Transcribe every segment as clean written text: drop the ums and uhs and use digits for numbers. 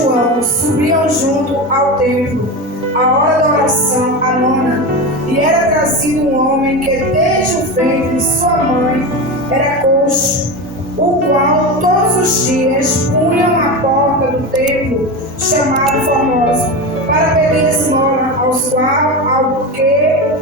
João subiam junto ao templo, a hora da oração, a nona, e era trazido um homem que desde o ventre de sua mãe era coxo, o qual todos os dias punham à porta do templo, chamado Formoso, para pedir esmola ao que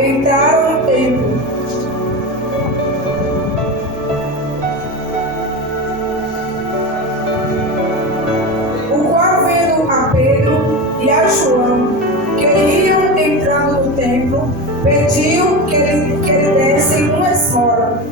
entraram no templo. O qual, vendo a Pedro e a João, que iam entrando no templo, pediu que lhe dessem uma esmola.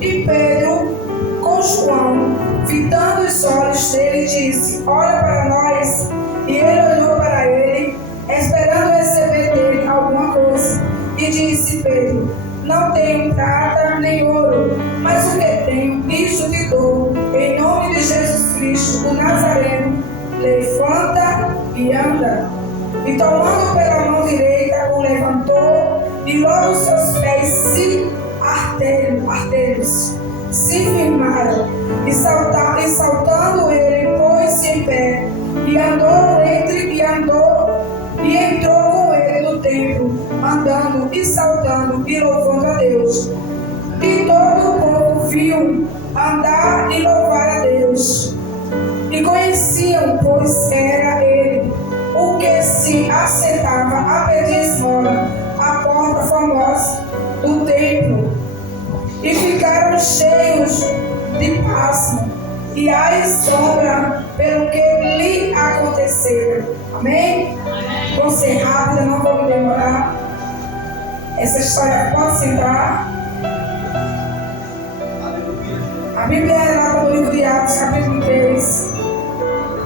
E Pedro, com João, fitando os olhos dele, disse: olha para nós. E ele olhou para ele, esperando receber dele alguma coisa. E disse Pedro: não tenho prata nem ouro, mas o que tenho, isto te dou. Em nome de Jesus Cristo, o Nazareno, levanta e anda. E tomando pela mão direita, o levantou, e logo seus pés artelhos se firmaram. E saltando ele, pôs-se em pé, e entrou com ele no templo, andando e saltando e louvando a Deus. E todo o povo viu andar e louvar a Deus. E conheciam, pois era ele, o que se assentava a pedir esmola à porta formosa do templo. E ficaram cheios de pasmo e assombra pelo que lhe acontecera. Amém? Vou ser rápida, não vou me demorar. Essa história pode sentar. A Bíblia relata no livro de Atos, capítulo 3,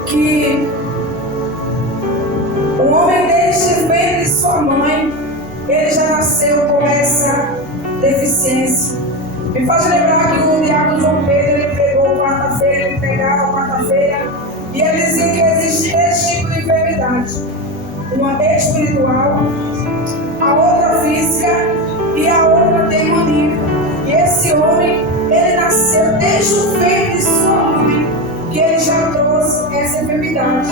que o homem desde o ventre de sua mãe, ele já nasceu com essa deficiência. Me faz lembrar que o diácono João Pedro, ele pregou quarta-feira, ele pregava quarta-feira, e ele dizia que existe três tipos de enfermidade: uma espiritual, a outra física e a outra demoníaca. E esse homem, ele nasceu desde o ventre de sua mãe, que ele já trouxe essa enfermidade.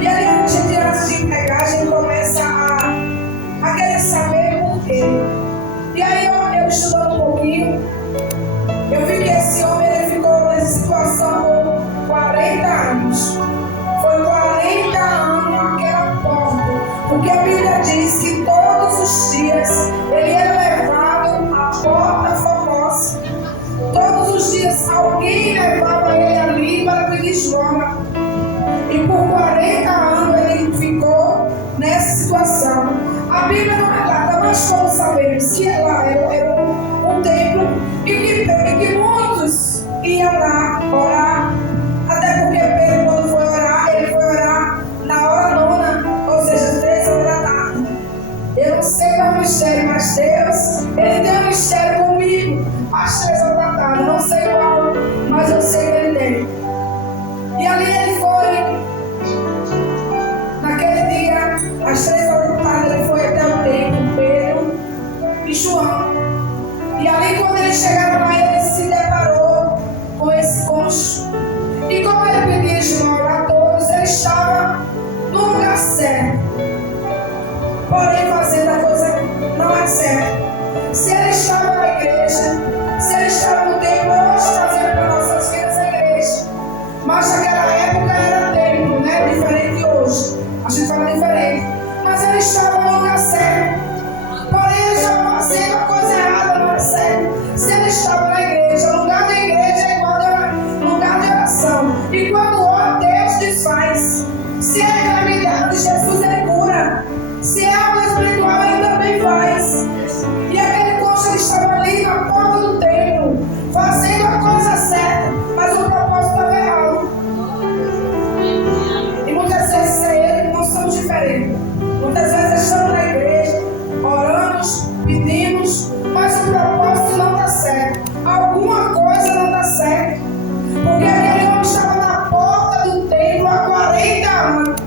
E aí a gente, antes de pregar, a gente começa a querer saber por quê. E aí eu estudando um pouquinho, eu vi que esse homem, ele ficou nessa situação por 40 anos. Foi 40 anos naquela porta. Porque a Bíblia diz que todos os dias ele era levado à porta formosa. Todos os dias alguém levava ele ali para pedir esmola. E por 40 anos ele ficou nessa situação. A Bíblia não relata, mas como sabemos que lá era um templo e que muitos iam lá orar. Até porque Pedro, quando foi orar, ele foi orar na hora nona, ou seja, 3 horas da tarde. Eu não sei qual é o mistério, mas Deus, ele tem um mistério comigo às 3 horas da tarde. Eu não sei qual, mas eu sei que ele tem. E ali ele foi, naquele dia, às 3 horas da tarde, ele foi até o templo, Pedro e João. E ali, quando eles chegaram lá, ele se deparou com esse coxo. E como ele pedia esmola a todos, ele estava no lugar certo. Porém, fazendo a coisa não é certa. Se ele estava na igreja, se ele estava no templo, hoje trazendo para nossas vidas a igreja. Mas naquela época era templo, né? Diferente de hoje. A gente fala diferente. Mas ele estava no lugar certo. Porém, ele estava fazendo a coisa errada, não é certo. Se ele estava na igreja, o lugar da igreja é igual ao lugar de oração. E quando ora, Deus desfaz. Se é calamidade, Jesus ele cura. Se é algo espiritual, ele também faz. E aquele coxo, ele estava ali na porta do templo, fazendo a coisa certa, mas o propósito estava errado. E muitas vezes ele não somos diferentes. Muitas vezes estamos na igreja, oramos, pedimos, mas o propósito não está certo. Alguma coisa não está certa. Porque aquele homem estava na porta do templo há 40 anos.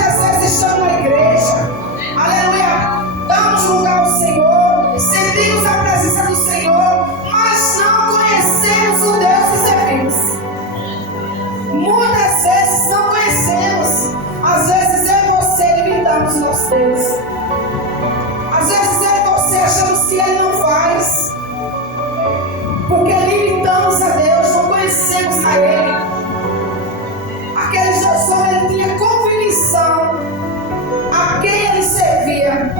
muitas vezes estamos na igreja, aleluia, damos lugar ao Senhor, sentimos a presença do Senhor, mas não conhecemos o Deus que servimos. Muitas vezes não conhecemos. Às vezes eu e você limitamos o nosso Deus. Às vezes eu e você achamos que Ele não faz, porque limitamos a Deus, não conhecemos a Ele. Aquele Jesus, ele tinha convicção a quem ele servia,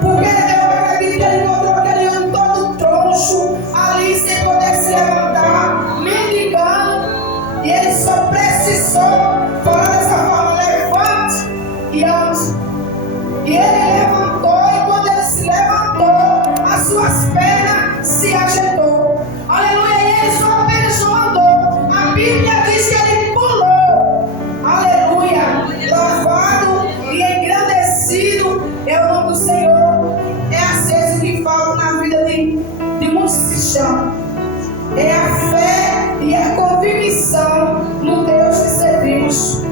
porque eu acredito que ele encontrou aquele homem todo troncho ali, sem poder se levantar, mendigando, e ele só precisou falar dessa forma: levante e ande. E ele levantou, e quando ele se levantou, as suas pernas se ajeitou. Aleluia, e ele só apenas não andou. A Bíblia diz que ele pulou. Aleluia, louvado e engrandecido é o nome do Senhor. É às vezes o que falta na vida de muitos cristãos. É a fé e a convicção no Deus que servimos.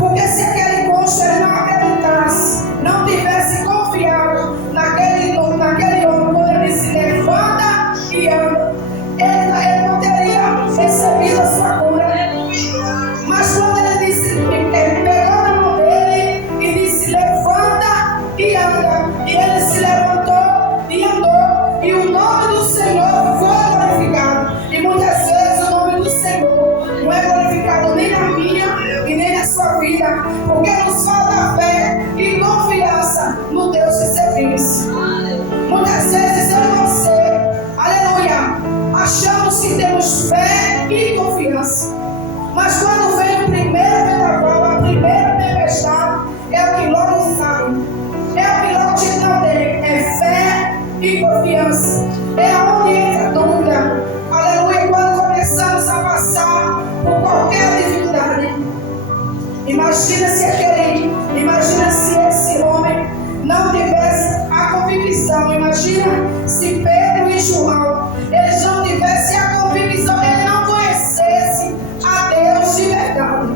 Porque se aquele cônjuge não acreditasse, não tivesse confiado naquele homem, quando ele se levanta e anda, ele não teria recebido a sua cura. Mas quando ele disse, ele pegou na mão dele e disse: levanta e anda. E ele se levantou e andou. E o nome do Senhor foi glorificado. E muitas vezes o nome do Senhor não é glorificado nem na minha e nem na sua vida, porque nos falta fé e confiança no Deus que servimos. Muitas vezes eu e você, aleluia, achamos que temos fé e confiança, mas quando vem o primeiro vendaval, a primeira tempestade, é o que logo sabe, é o que logo a gente não tem, é fé e confiança. É onde entra a dúvida, aleluia, quando começamos a passar por qualquer dificuldade. Imagina se esse homem não tivesse a convicção. Imagina se Pedro e João, eles não tivessem a convicção, eles não conhecessem a Deus de verdade.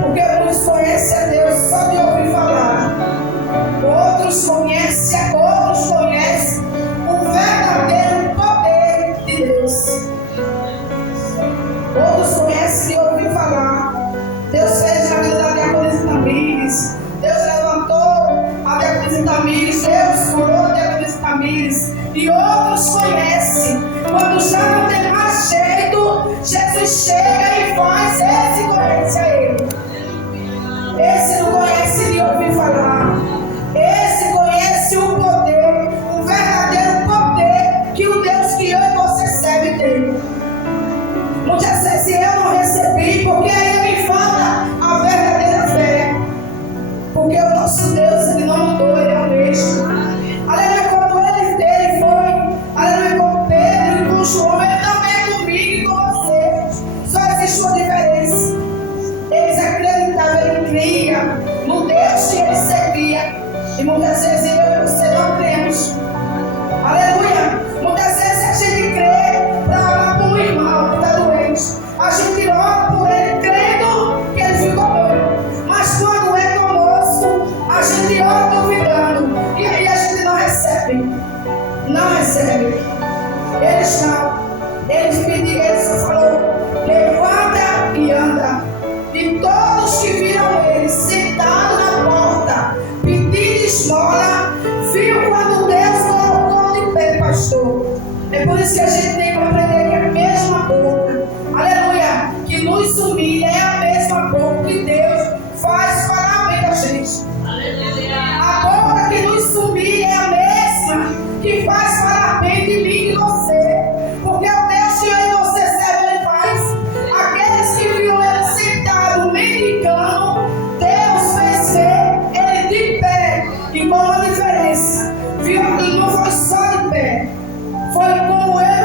Porque muitos conhecem a Deus só de ouvir falar. Outros conhecem o verdadeiro poder de Deus. Outros conhecem de ouvir falar. Deus fez na vida da diaconisa Tamires. Deus levantou a diaconisa Tamires. Deus curou a diaconisa Tamires. E outros conhecem. Quando já não tem mais jeito, Jesus chega e faz. Esse conhece a Ele. Esse não conhece de ouvir falar. Esse conhece o poder, o verdadeiro poder que o Deus que eu e você serve tem. Muitas vezes eu não recebi, porque aí me falta a verdadeira fé. Porque o nosso Deus, ele não mudou, ele é o mesmo. Aleluia, quando ele foi, aleluia, com Pedro e com João, ele também é comigo e com você. Só existe uma diferença. Eles acreditavam, ele cria no Deus que ele servia. E muitas vezes eu e você não cremos. Aleluia, muitas vezes a gente crê para orar por um irmão que está doente. A gente ora por ele crendo que ele ficou bom. Mas quando é conosco, a gente ora duvidando. E aí a gente não recebe. Não recebe. Eles não. Eles pediram, ele só falou: levanta e anda. E todos que viram ele sentado na porta, pedindo esmola, viu quando Deus colocou de pé, pastor. É por isso que a gente tem que aprender que a mesma boca, aleluia, que nos humilha, é a mesma boca que Deus faz para a mente da gente. Aleluia. A boca que nos humilha é a mesma que faz para a mente de mim e de você. Porque o Deus que eu e você serve, ele faz. Aqueles que viram ele sentado, mendigando, Deus fez ver ele de pé. E com uma diferença, viu? Ele não foi só de pé, foi como ele